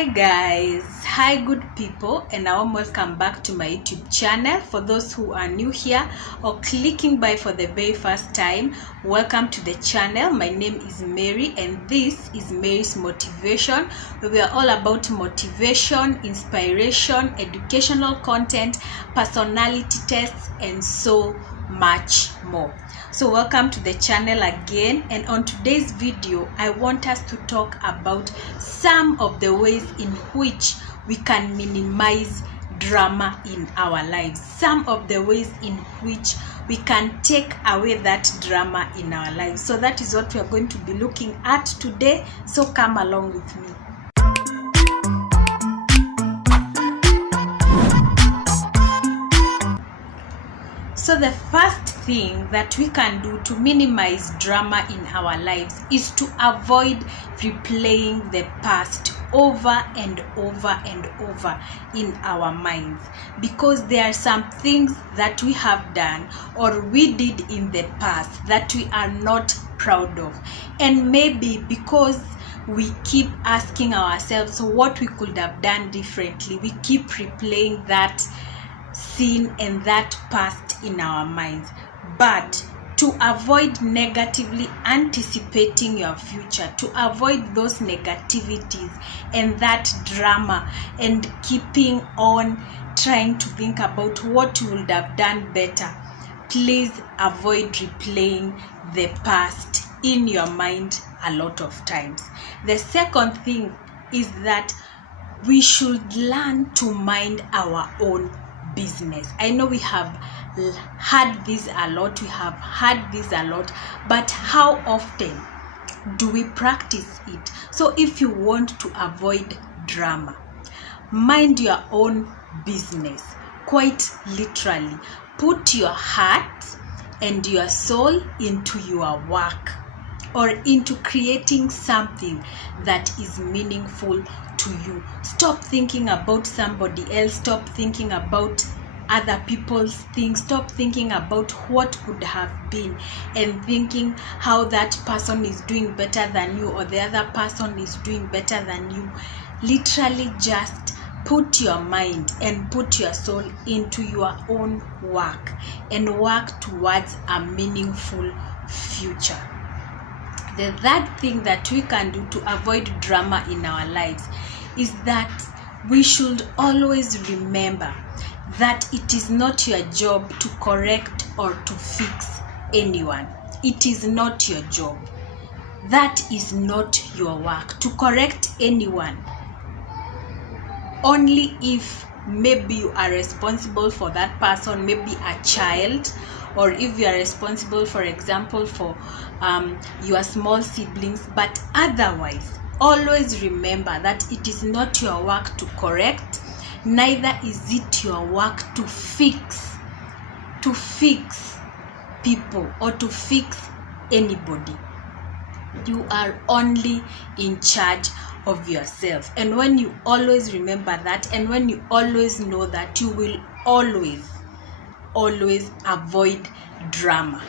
Hi guys, hi good people, and a warm welcome back to my YouTube channel. For those who are new here or clicking by for the very first time, welcome to the channel. My name is Mary and this is Mary's Motivation, where we are all about motivation, inspiration, educational content, personality tests, and so much more. So welcome to the channel again, and on today's video I want us to talk about some of the ways in which we can minimize drama in our lives, some of the ways in which we can take away that drama in our lives. So that is what we are going to be looking at today, so come along with me. So the first thing that we can do to minimize drama in our lives is to avoid replaying the past over and over and over in our minds, because there are some things that we have done or we did in the past that we are not proud of, and maybe because we keep asking ourselves what we could have done differently, we keep replaying that scene and that past in our minds. But to avoid negatively anticipating your future, to avoid those negativities and that drama, and keeping on trying to think about what you would have done better, please avoid replaying the past in your mind a lot of times. The second thing is that we should learn to mind our own business. I know we have had this a lot, but how often do we practice it? So if you want to avoid drama, mind your own business. Quite literally, put your heart and your soul into your work, or into creating something that is meaningful to you. Stop thinking about somebody else, stop thinking about other people's things, stop thinking about what could have been and thinking how that person is doing better than you or the other person is doing better than you. Literally just put your mind and put your soul into your own work and work towards a meaningful future. The third thing that we can do to avoid drama in our lives is that we should always remember that it is not your job to correct or to fix anyone. It is not your job. That is not your work, to correct anyone. Only if maybe you are responsible for that person, maybe a child, or if you are responsible, for example, for your small siblings. But otherwise, always remember that it is not your work to correct, neither is it your work to fix people or to fix anybody. You are only in charge of yourself. And when you always remember that, and when you always know that, you will always avoid drama,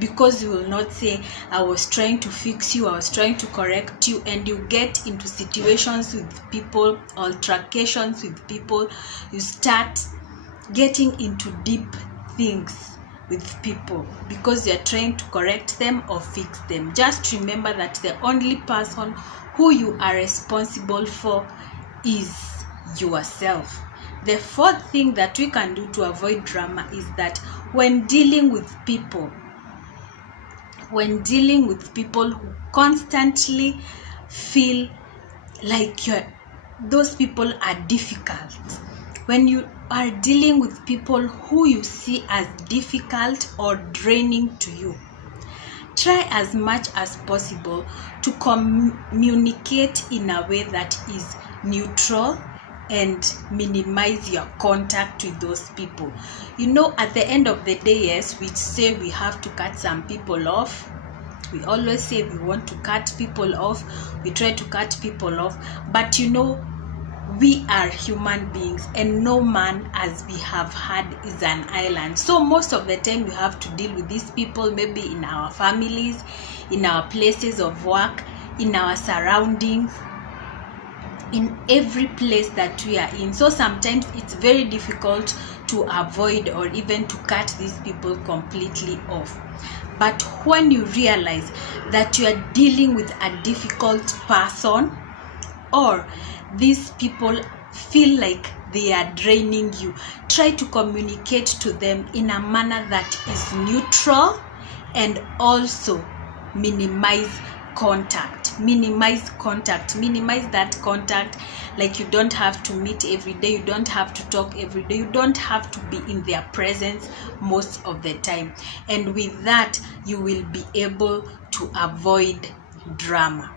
because you will not say, I was trying to fix you, I was trying to correct you, and you get into situations with people, altercations with people, you start getting into deep things with people because you're trying to correct them or fix them. Just remember that the only person who you are responsible for is yourself. The fourth thing that we can do to avoid drama is that when dealing with people who constantly feel like those people are difficult, when you are dealing with people who you see as difficult or draining to you, try as much as possible to communicate in a way that is neutral and minimize your contact with those people. You know, at the end of the day, yes, we say we have to cut some people off. We always say we want to cut people off. We try to cut people off. But you know, we are human beings, and no man, as we have had, is an island. So most of the time we have to deal with these people, maybe in our families, in our places of work, in our surroundings. in every place that we are in. So sometimes it's very difficult to avoid or even to cut these people completely off. But when you realize that you are dealing with a difficult person, or these people feel like they are draining you, try to communicate to them in a manner that is neutral, and also minimize that contact. Like, you don't have to meet every day, you don't have to talk every day, you don't have to be in their presence most of the time. And with that, you will be able to avoid drama.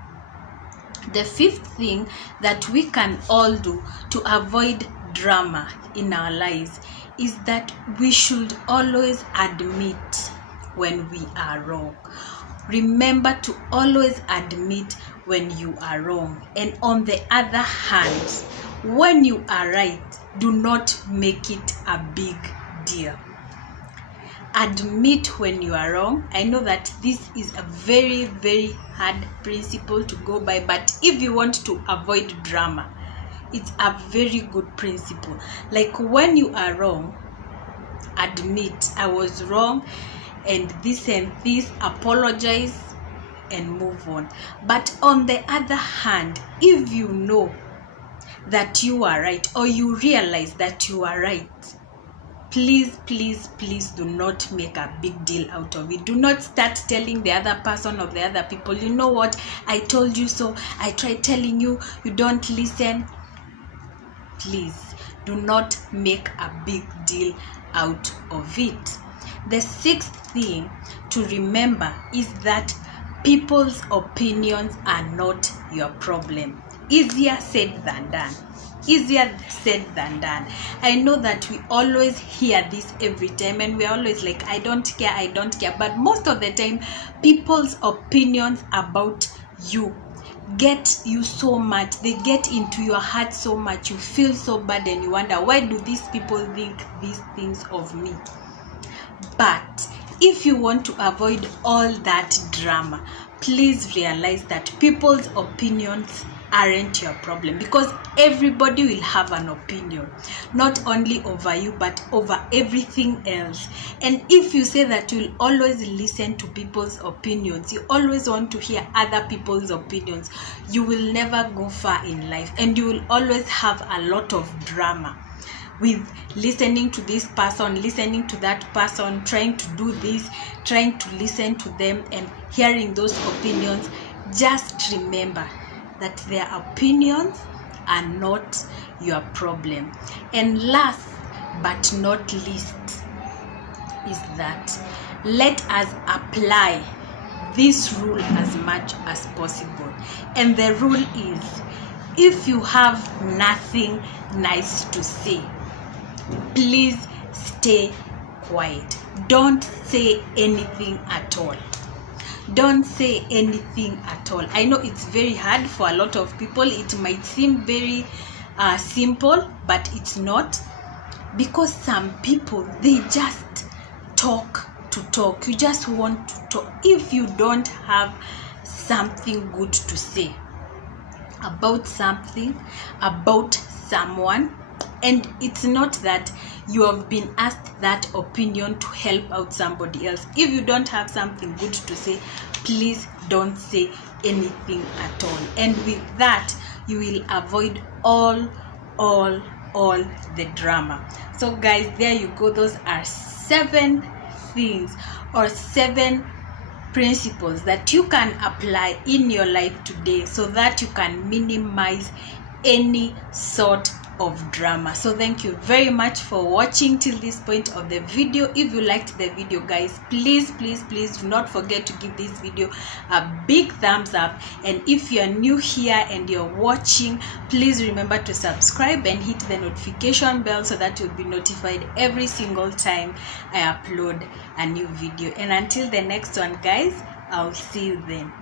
The fifth thing that we can all do to avoid drama in our lives is that we should always admit when we are wrong. Remember to always admit when you are wrong. And on the other hand, when you are right, do not make it a big deal. Admit when you are wrong. I know that this is a very, very hard principle to go by, but if you want to avoid drama, it's a very good principle. Like, when you are wrong, admit, I was wrong, and this, apologize and move on. But on the other hand, if you know that you are right, or you realize that you are right, please do not make a big deal out of it. Do not start telling the other person or the other people, you know what, I told you so, I tried telling you, you don't listen. Please do not make a big deal out of it. The sixth thing to remember is that people's opinions are not your problem. Easier said than done. I know that we always hear this every time, and we're always like, I don't care. But most of the time, people's opinions about you get you so much. They get into your heart so much. You feel so bad, and you wonder, why do these people think these things of me? But if you want to avoid all that drama, please realize that people's opinions aren't your problem, because everybody will have an opinion, not only over you but over everything else. And if you say that you'll always listen to people's opinions, you always want to hear other people's opinions, you will never go far in life, and you will always have a lot of drama with listening to this person, listening to that person, trying to do this, trying to listen to them and hearing those opinions. Just remember that their opinions are not your problem. And last but not least is that let us apply this rule as much as possible. And the rule is, if you have nothing nice to say, please stay quiet. Don't say anything at all. Don't say anything at all. I know it's very hard for a lot of people. It might seem very simple, but it's not, because some people, they just talk to talk. You just want to talk. If you don't have something good to say about something, about someone, and it's not that you have been asked that opinion to help out somebody else, if you don't have something good to say, please don't say anything at all. And with that, you will avoid all the drama. So guys, there you go. Those are 7 things or 7 principles that you can apply in your life today, so that you can minimize any sort of drama. So thank you very much for watching till this point of the video. If you liked the video, guys, please do not forget to give this video a big thumbs up. And if you're new here and you're watching, please remember to subscribe and hit the notification bell so that you'll be notified every single time I upload a new video. And until the next one, guys, I'll see you then.